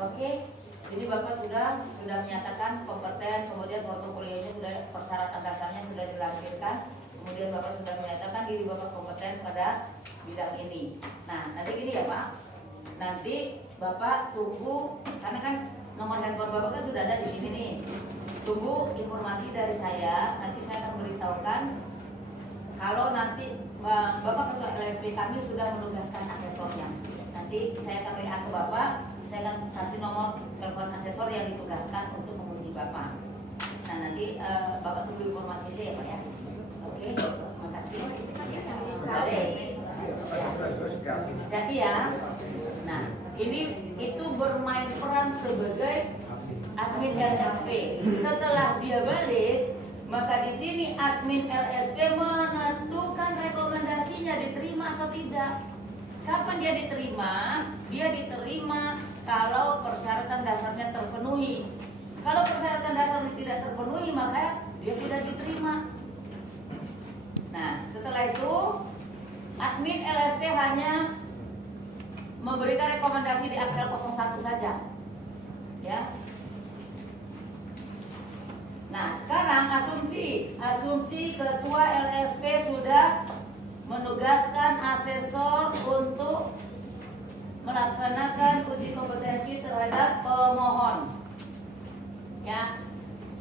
Oke. Jadi Bapak sudah menyatakan kompeten, kemudian portofolionya sudah, persyaratan dasarnya sudah dilampirkan, kemudian Bapak sudah menyatakan diri Bapak kompeten pada bidang ini. Nah, nanti gini ya Pak, nanti Bapak tunggu, karena kan nomor handphone Bapak kan sudah ada di sini nih. Tunggu informasi dari saya, nanti saya akan beritahukan kalau nanti Bapak Ketua LSP kami sudah menugaskan asesornya. Nanti saya akan WA ke Bapak, saya akan kasih nomor telepon asesor yang ditugaskan untuk menguji Bapak. Nah, nanti Bapak tunggu informasi aja ya Pak ya. Oke, terima kasih. Jadi ya, nah ini itu bermain peran sebagai admin LSP. Setelah dia balik, maka di sini admin LSP menentukan rekomendasinya diterima atau tidak. Kapan dia diterima? Dia diterima kalau persyaratan dasarnya terpenuhi. Kalau persyaratan dasarnya tidak terpenuhi, maka dia tidak diterima. Nah, setelah itu admin LSP hanya memberikan rekomendasi di aktel 01 saja. Ya. Nah, sekarang asumsi ketua LSP sudah menugaskan asesor untuk melaksanakan uji kompetensi terhadap pemohon. Ya.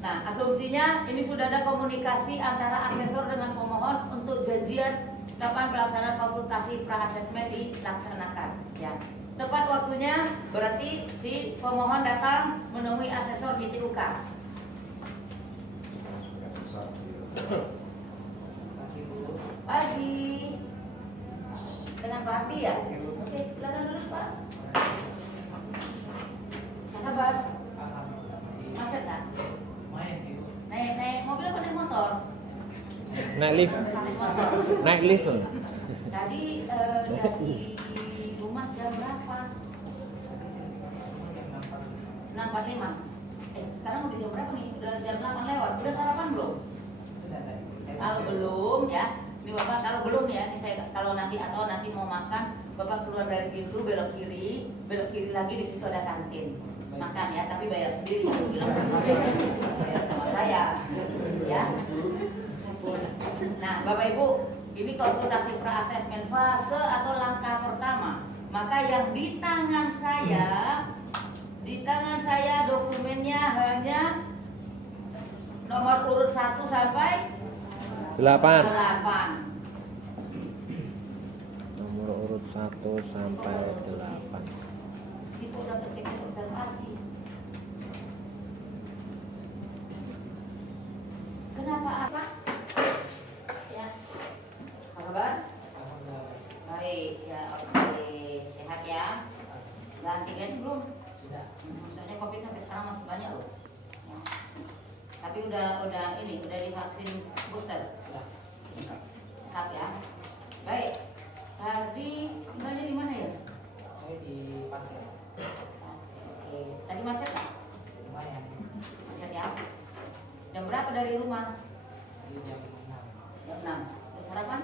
Nah, asumsinya ini sudah ada komunikasi antara asesor dengan pemohon untuk janjian kapan pelaksanaan konsultasi pra-asesmen dilaksanakan. Ya. Tepat waktunya berarti si pemohon datang menemui asesor di TUK. Pagi. Dengan Pak Adi ya? Oke, silakan dulu Pak. Apa kabar? Macet kan? Naik mobil apa naik motor? Naik lift. Naik motor. Naik lift. Tadi dari rumah jam berapa? 6.45. Sekarang udah jam berapa nih? Udah jam 8 lewat. Udah sarapan belum? Kalau belum ya, ini Bapak kalau belum ya, ini saya kalau nanti atau nanti mau makan, Bapak keluar dari pintu belok kiri lagi di situ ada kantin. Makan ya, tapi bayar sendiri, bilang bayar sama saya. Ya. Nah, Bapak Ibu, ini konsultasi pra-asesmen fase atau langkah pertama. Maka yang di tangan saya dokumennya hanya nomor urut 1 sampai 8. Nomor urut 1 sampai 8. Itu udah cek observasi. Kenapa apa? Ya. Apa kabar? Baik, ya oke. Sehat ya? Udah antigen belum? Sudah. Soalnya COVID sampai sekarang masih banyak loh. Ya. Tapi udah divaksin booster. Tetap ya. Baik. Tadi tinggalnya di mana ya? Saya di Pasir. Oke. Tadi macet nggak? Lumayan. Macet ya. Jam berapa dari rumah? Di jam 6. Jam 6. Udah sarapan?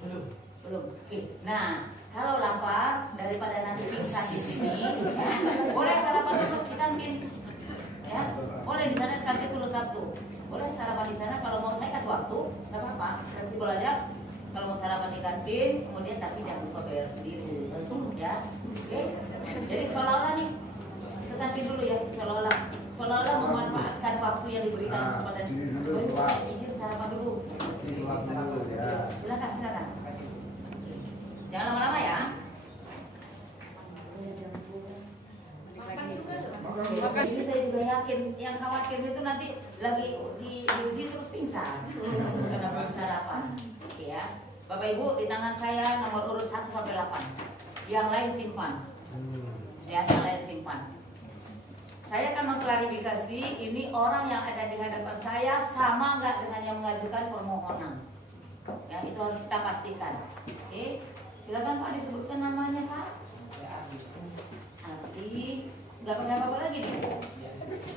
Belum. Oke. Nah, kalau lapar daripada nanti pingsan di sini, ya, boleh sarapan dulu di kantin. Ya, boleh di sana kantin tuh lengkap tuh. Boleh sarapan di sana, kalau mau saya kasih waktu, nggak apa-apa, fleksibel aja. Kalau mau sarapan di kantin, kemudian tapi jangan lupa bayar sendiri, ya. Oke. Jadi seolah-olah nih ke kantin dulu ya, seolah-olah memanfaatkan waktu yang diberikan kepada. Izin sarapan dulu. Silakan. Jangan lama-lama ya. Ini saya juga yakin yang khawatir itu nanti lagi diuji terus pingsan karena belum sarapan. Oke ya. Bapak Ibu, di tangan saya nomor urut 1 sampai 8. Yang lain simpan. Ya, yang lain simpan. Saya akan mengklarifikasi ini orang yang ada di hadapan saya sama nggak dengan yang mengajukan permohonan. Ya, itu harus kita pastikan. Oke. Silakan Pak disebutkan namanya Pak. Arti nggak pakai apa-apa lagi nih.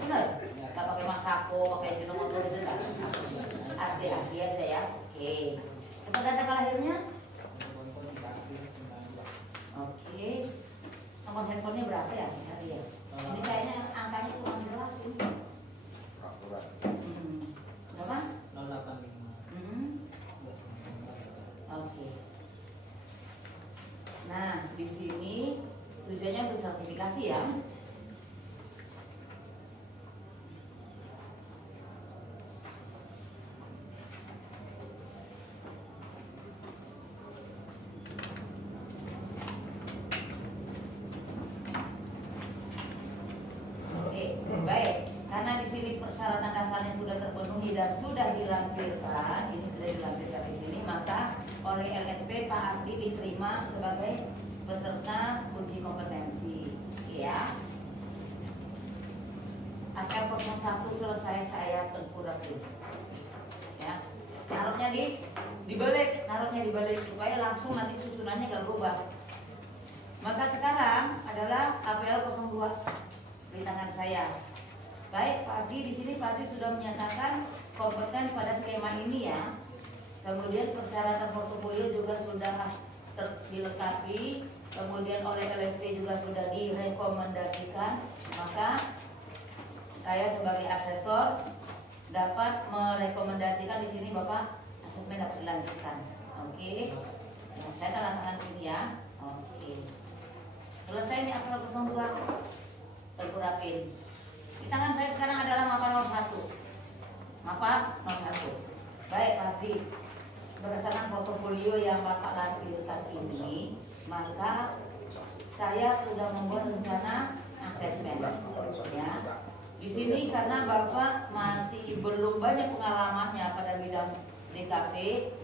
Benar? Nggak pakai masako, pakai jinomotor itu nggak. Asli aja ya. Oke. Tempat data kelahirannya? Oke. Nomor handphonenya berapa ya? Tadi ya. sertifikasi ya. Baik, karena di sini persyaratan dasarnya sudah terpenuhi dan sudah dilampirkan, ini sudah dilampirkan di sini, maka oleh LSP Pak Ardi diterima sebagai peserta uji kompetensi. Ya. Akar 01 selesai saya tengkurapin. Ya. Naruhnya dibalik supaya langsung nanti susunannya gak berubah. Maka sekarang adalah APL 02 di tangan saya. Baik, Pak Ardi, di sini Pak Ardi sudah menyatakan kompeten pada skema ini ya. Kemudian persyaratan portofolio juga sudah dilengkapi. Kemudian oleh LST juga sudah direkomendasikan. Maka saya sebagai asesor dapat merekomendasikan di sini Bapak asesmen dapat dilanjutkan. Oke. Nah, saya tanda tangan sini ya. Oke. Selesai nih APL 02. Terkurapin. Di tangan saya sekarang adalah mapa 01. Mapa 01. Baik, Pak Ardi. Berdasarkan portofolio yang Bapak lampirkan ini, maka saya sudah membuat rencana asesmen. Ya. Di sini karena Bapak masih belum banyak pengalamannya pada bidang DKP,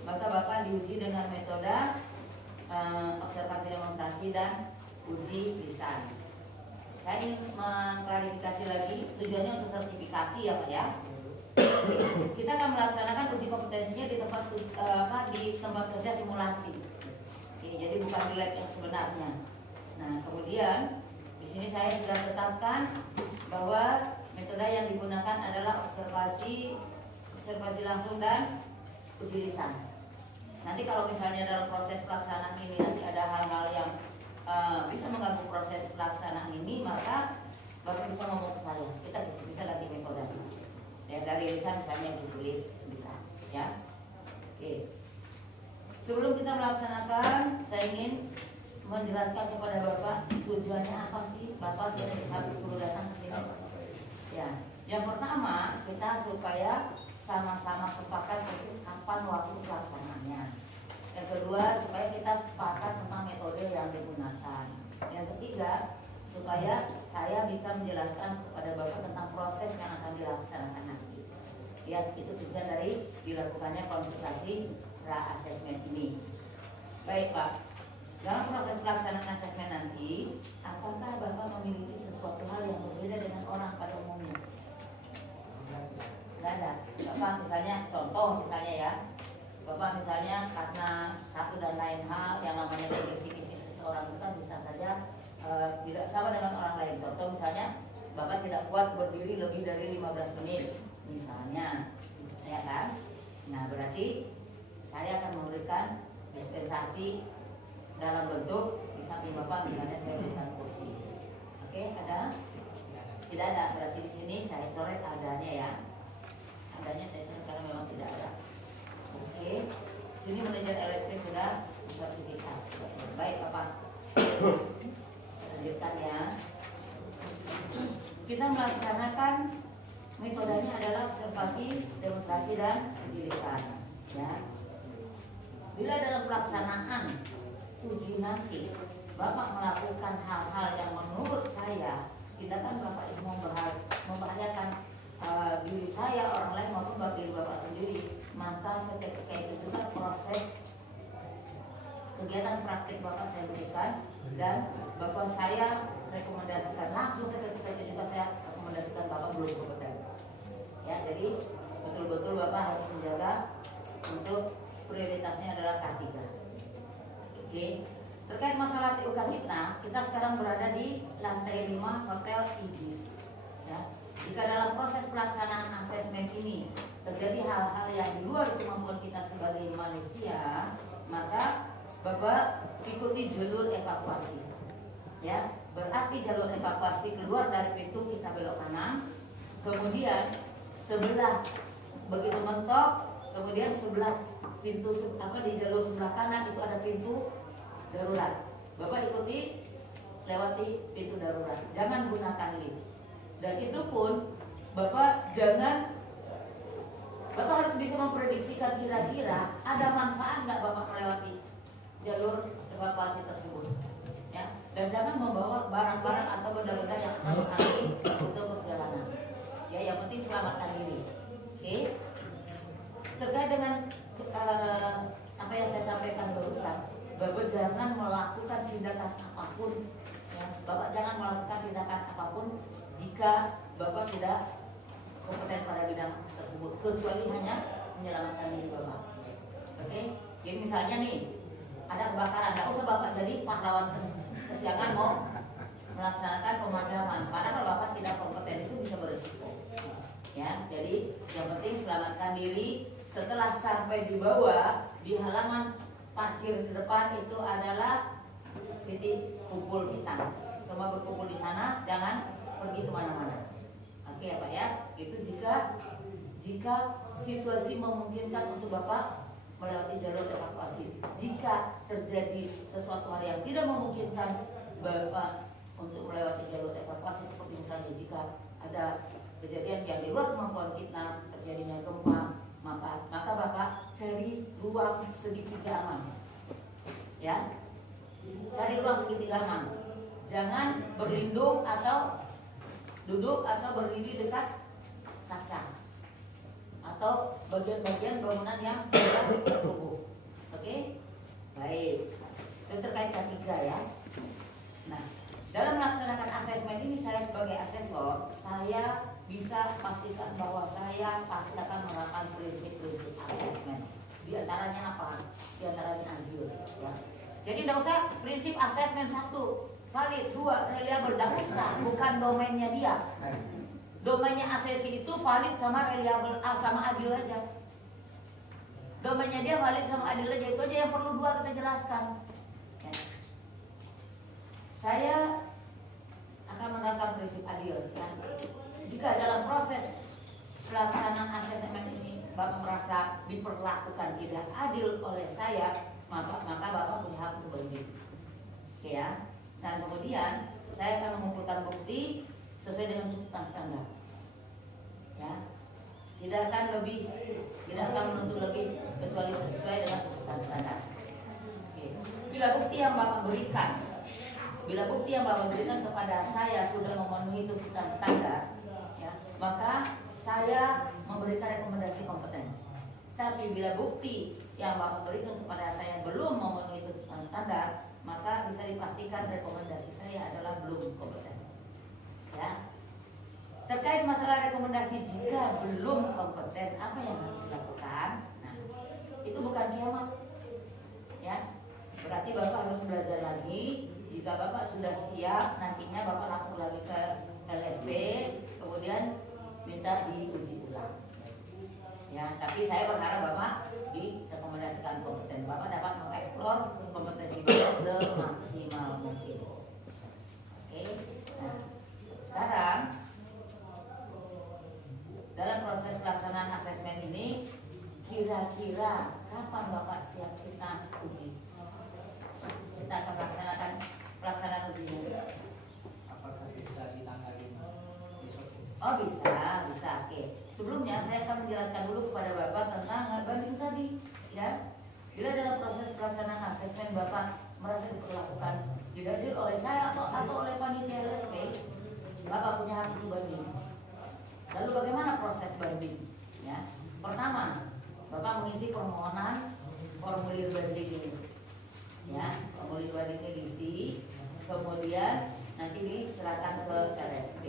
maka Bapak diuji dengan metode observasi demonstrasi dan uji lisan. Saya ingin mengklarifikasi lagi, tujuannya untuk sertifikasi ya Pak ya. Kita akan melaksanakan uji kompetensinya di tempat kerja simulasi. Oke, jadi bukan di lab yang sebenarnya. Nah, kemudian di sini saya sudah tetapkan bahwa metode yang digunakan adalah observasi langsung dan uji lisan. Nanti kalau misalnya dalam proses pelaksanaan ini nanti ada hal-hal yang bisa mengganggu proses pelaksanaan ini, maka Bapak bisa ngomong ke saya, kita bisa ganti metode. Ya, dari lisan misalnya ditulis bisa, ya. Oke. Sebelum kita melaksanakan, saya ingin menjelaskan kepada Bapak tujuannya apa sih Bapak sampai suruh datang ke sini. Ya, yang pertama kita supaya sama-sama sepakat untuk kapan waktu pelaksanaannya. Yang kedua, supaya kita sepakat tentang metode yang digunakan. Yang ketiga, supaya saya bisa menjelaskan kepada Bapak tentang proses yang akan dilaksanakan nanti. Ya, itu tujuan dari dilakukannya konsultasi pra-asesmen ini. Baik Pak, dalam proses pelaksanaan asesmen nanti, apakah Bapak memiliki sesuatu hal yang berbeda dengan orang pada umumnya? Tidak ada. Bapak misalnya, contoh misalnya ya, Bapak misalnya karena satu dan lain hal yang namanya kondisi seseorang itu kan bisa saja tidak sama dengan orang lain. Contoh misalnya Bapak tidak kuat berdiri lebih dari 15 menit misalnya, ya kan? Nah, berarti saya akan memberikan dispensasi dalam bentuk di samping Bapak misalnya saya berikan kursi. Oke, ada? Tidak ada. Berarti di sini saya coret adanya ya. Adanya saya coret karena memang tidak ada. Oke, ini manajer LSP sudah sertifikasi. Baik Bapak, lanjutkan ya. Kita melaksanakan metodenya adalah observasi, demonstrasi dan uji lisan. Ya. Bila dalam pelaksanaan uji nanti Bapak melakukan hal-hal yang menurut saya tindakan Bapak itu membahayakan diri saya, orang lain maupun bagi Bapak sendiri, maka seketika itu juga proses kegiatan praktik Bapak saya berikan dan Bapak saya rekomendasikan langsung seketika itu juga saya rekomendasikan Bapak belum kompeten. Ya, jadi betul-betul Bapak harus menjaga untuk prioritasnya adalah K3. Oke. Terkait masalah TUK kita sekarang berada di lantai 5 Hotel Ibis. Ya. Jika dalam proses pelaksanaan asesmen ini terjadi hal-hal yang di luar kemampuan kita sebagai manusia, maka Bapak ikuti jalur evakuasi. Ya, berarti jalur evakuasi keluar dari pintu kita belok kanan, kemudian sebelah begitu mentok, kemudian sebelah pintu di jalur sebelah kanan itu ada pintu darurat. Bapak ikuti lewati pintu darurat, jangan gunakan lift. Dan itu pun Bapak harus bisa memprediksikan kira-kira ada manfaat nggak Bapak melewati jalur evakuasi tersebut, ya. Dan jangan membawa barang-barang atau benda-benda yang akan menghalangi untuk perjalanan. Ya, yang penting selamatkan diri. Oke. Terkait dengan apa yang saya sampaikan barusan, Bapak jangan melakukan tindakan apapun, ya. Bapak jangan melakukan tindakan apapun jika Bapak tidak kompeten pada bidang tersebut, kecuali hanya menyelamatkan diri Bapak. Oke? Jadi misalnya nih, ada kebakaran, tidak usah Bapak jadi pahlawan kesiangan mau melaksanakan pemadaman, karena kalau Bapak tidak kompeten itu bisa berisiko. Ya, jadi yang penting selamatkan diri. Setelah sampai di bawah, di halaman parkir di depan itu adalah titik kumpul kita. Semua berkumpul di sana, jangan pergi kemana-mana. Oke ya Pak ya, itu jika situasi memungkinkan untuk Bapak melewati jalur evakuasi. Jika terjadi sesuatu hal yang tidak memungkinkan Bapak untuk melewati jalur evakuasi, seperti misalnya jika ada kejadian yang di luar kemampuan kita, terjadinya gempa, maka Bapak cari ruang segitiga aman, ya, cari ruang segitiga aman. Jangan berlindung atau duduk atau berdiri dekat kaca atau bagian-bagian bangunan yang rubuh. Oke, baik. Itu terkait ketiga ya. Nah, dalam melaksanakan asesmen ini saya sebagai asesor, saya bisa pastikan bahwa saya pasti akan menerapkan prinsip-prinsip asesmen. Di antaranya apa? Di antaranya adil. Ya. Jadi tidak usah prinsip asesmen 1 valid, 2 reliable, tidak usah. Bukan domainnya dia. Domainnya asesi itu valid sama reliable, sama adil aja. Domainnya dia valid sama adil aja, itu aja yang perlu 2 kita jelaskan. Ya. Saya akan menerapkan prinsip adil. Ya. Jika dalam proses pelaksanaan asesmen ini Bapak merasa diperlakukan tidak adil oleh saya, maka Bapak punya hak untuk banding. Oke ya. Dan kemudian saya akan mengumpulkan bukti sesuai dengan tuntutan standar. Ya. Tidak akan menuntut lebih kecuali sesuai dengan tuntutan standar. Oke. Bila bukti yang Bapak berikan kepada saya sudah memenuhi tuntutan standar, ya, maka saya memberikan rekomendasi kompeten. Tapi bila bukti yang Bapak berikan kepada saya belum memenuhi tuntutan standar, maka bisa dipastikan rekomendasi saya adalah belum kompeten. Ya. Terkait masalah rekomendasi jika belum kompeten, apa yang harus dilakukan? Nah, itu bukan kiamat. Ya. Berarti Bapak harus belajar lagi. Jika Bapak sudah siap, nantinya Bapak lapor lagi ke LSP, kemudian minta diuji ulang. Ya, tapi saya berharap Bapak direkomendasikan kompeten. Bapak dapat mengeksplor kompetensi Bapak semaksimal mungkin. Oke. Nah, sekarang dalam proses pelaksanaan asesmen ini, kira-kira kapan Bapak siap kita uji? Kita akan melaksanakan pelaksanaan ujinya. Apakah bisa di tanggal 5 besok? Oh bisa, oke. Sebelumnya saya akan menjelaskan dulu kepada Bapak tentang banding tadi, ya. Bila dalam proses pelaksanaan asesmen Bapak merasa diperlakukan tidak adil oleh saya atau oleh panitia LSP, Bapak punya hak untuk banding. Lalu bagaimana proses banding? Ya. Pertama, Bapak mengisi permohonan formulir banding ini. Ya, formulir banding ini diisi, kemudian nanti diserahkan ke LSP.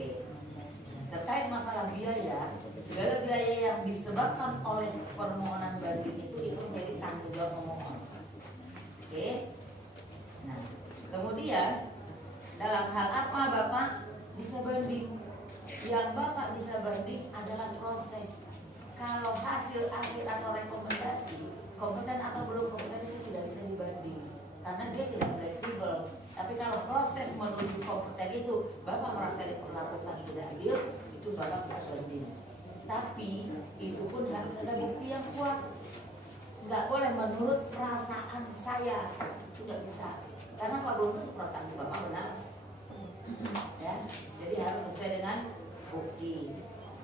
Terkait masalah biaya, segala biaya yang disebabkan oleh permohonan banding itu menjadi tanggung jawab pemohon. Oke. Nah, kemudian dalam hal apa Bapak bisa banding? Yang Bapak bisa banding adalah proses. Kalau hasil akhir atau rekomendasi kompeten atau belum kompeten itu tidak bisa dibanding karena dia tidak fleksibel. Tapi kalau proses menuju kompeten itu Bapak merasa diperlakukan tidak adil, itu Bapak bisa banding. Tapi itu pun harus ada bukti yang kuat. Nggak boleh menurut perasaan saya, itu nggak bisa. Karena Pak belum tentu perasaan Bapak benar, Ya, jadi harus sesuai dengan bukti.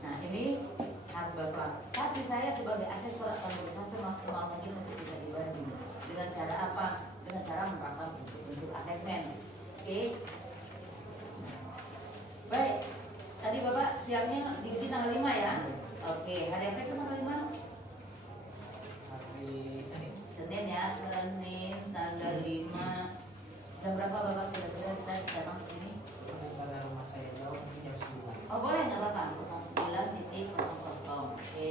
Nah, ini hak Bapak. Tapi saya sebagai asesor akan berusaha semaksimal mungkin untuk bisa dibanding. Dengan cara apa? Dengan cara menerapkan bentuk asesmen. Oke. Baik. Tadi Bapak siapnya diuji tanggal 5 ya? Oke. Hari apa itu tanggal 5? Hari Senin. Senin ya, Senin tanggal 5. Jam berapa Bapak kira-kira kita datang ke sini? Pada rumah saya jauh mungkin jam 9. Oh boleh nggak Bapak? 09.00. Oke.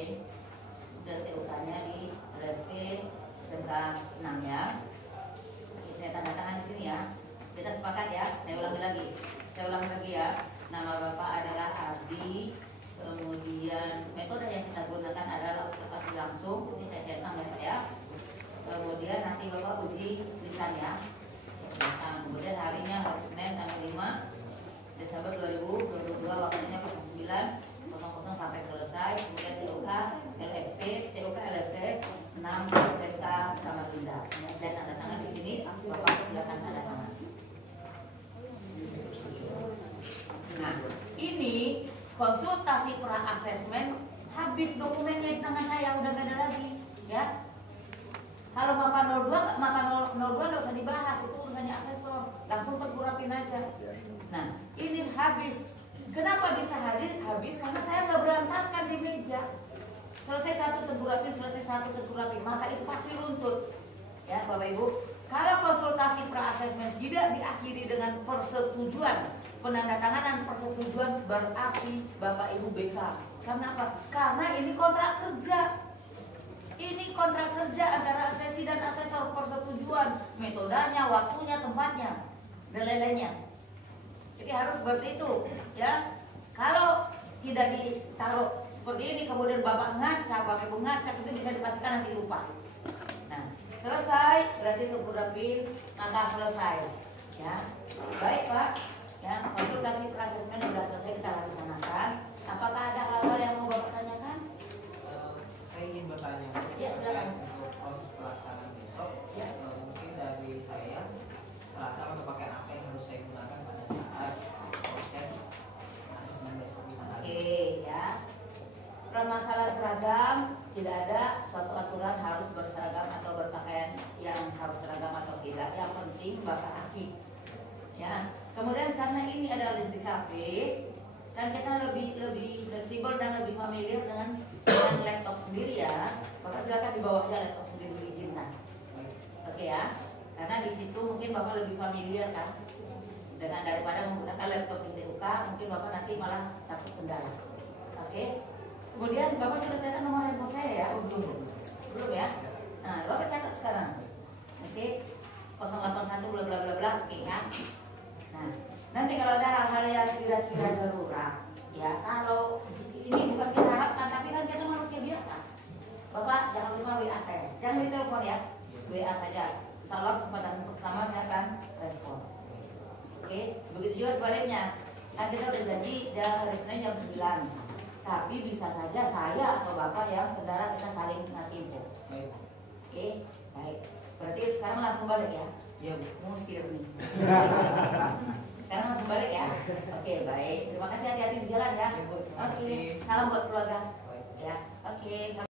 Dan TUK-nya di RSP tentang 6 ya. Oke, saya tanda tangan di sini ya. Kita sepakat ya. Saya ulangi lagi ya. Nama Bapak adalah Abi. Kemudian metode yang kita gunakan adalah observasi langsung. Ini saya cetak ya Pak ya. Kemudian nanti Bapak uji lisan ya. Nah, kemudian harinya hari Senin tanggal 5 Desember 2022, waktunya 09.00 sampai selesai. Kemudian TUK LSP 6 SMK Samarinda. Saya tanda tangan di sini. Bapak silakan tanda tangan. Nah, ini konsultasi pra asesmen habis dokumennya di tangan saya, udah gak ada lagi, ya. Kalau Mapa 02 nggak usah dibahas, itu urusannya asesor, langsung tegurapin aja. Nah, ini habis. Kenapa bisa habis? Karena saya nggak berantakan di meja. Selesai satu tegurapin, maka itu pasti runtut. Ya, Bapak Ibu. Kalau konsultasi pra asesmen tidak diakhiri dengan persetujuan, penandatanganan persetujuan, berarti Bapak Ibu BK. Karena apa? Karena ini kontrak kerja. Ini kontrak kerja antara asesi dan asesor, persetujuan, metodenya, waktunya, tempatnya, dan lain-lainnya. Jadi harus seperti itu, ya. Kalau tidak ditaruh seperti ini, kemudian Bapak ngaca, Bapak Ibu ngaca, itu bisa dipastikan nanti lupa. Nah, selesai, berarti tegurapin, maka selesai, ya. Baik Pak, ya. Konsultasi asesmen sudah selesai kita laksanakan. Apakah ada hal-hal yang mau Bapak tanyakan? Saya ingin bertanya Ya, silakan. untuk proses pelaksanaan besok. Ya. Mungkin dari saya seragam atau pakaian apa yang harus saya gunakan pada saat proses asesmen besok di tanggal. Oke ya. Kalau masalah seragam tidak ada suatu aturan harus berseragam atau berpakaian yang harus seragam atau tidak. Yang penting Bapak aktif. Ya. Kemudian karena ini adalah di kafe, kan kita lebih fleksibel dan lebih familiar dengan laptop sendiri ya. Bapak silakan dibawa aja laptop sendiri diizinkan. Oke ya. Karena di situ mungkin Bapak lebih familiar kan dengan daripada menggunakan laptop di TUK, mungkin Bapak nanti malah takut kendala. Oke. Kemudian Bapak sudah catat nomor handphone saya ya? Oh, belum ya? Nah, Bapak catat sekarang. Oke. 081 bla bla bla bla. Oke ya. Nah, nanti kalau ada hal-hal yang kira-kira darurat, ya kalau ini bukan kita harapkan, tapi kan kita manusia biasa. Bapak jangan lupa WA saya, jangan ditelepon ya, WA saja. Insya Allah kesempatan pertama saya akan respon. Oke, begitu juga sebaliknya. Kan kita udah janji hari Senin jam 9, tapi bisa saja saya atau Bapak yang kendara kita saling ngasih info. Baik. Oke, baik. Berarti sekarang langsung balik ya? Iya, Bu. Musir nih. Sekarang langsung balik ya. Oke, baik. Terima kasih, hati-hati di jalan ya. Iya, Bu. Terima Oke, kasih. salam buat keluarga. Baik. Ya, oke.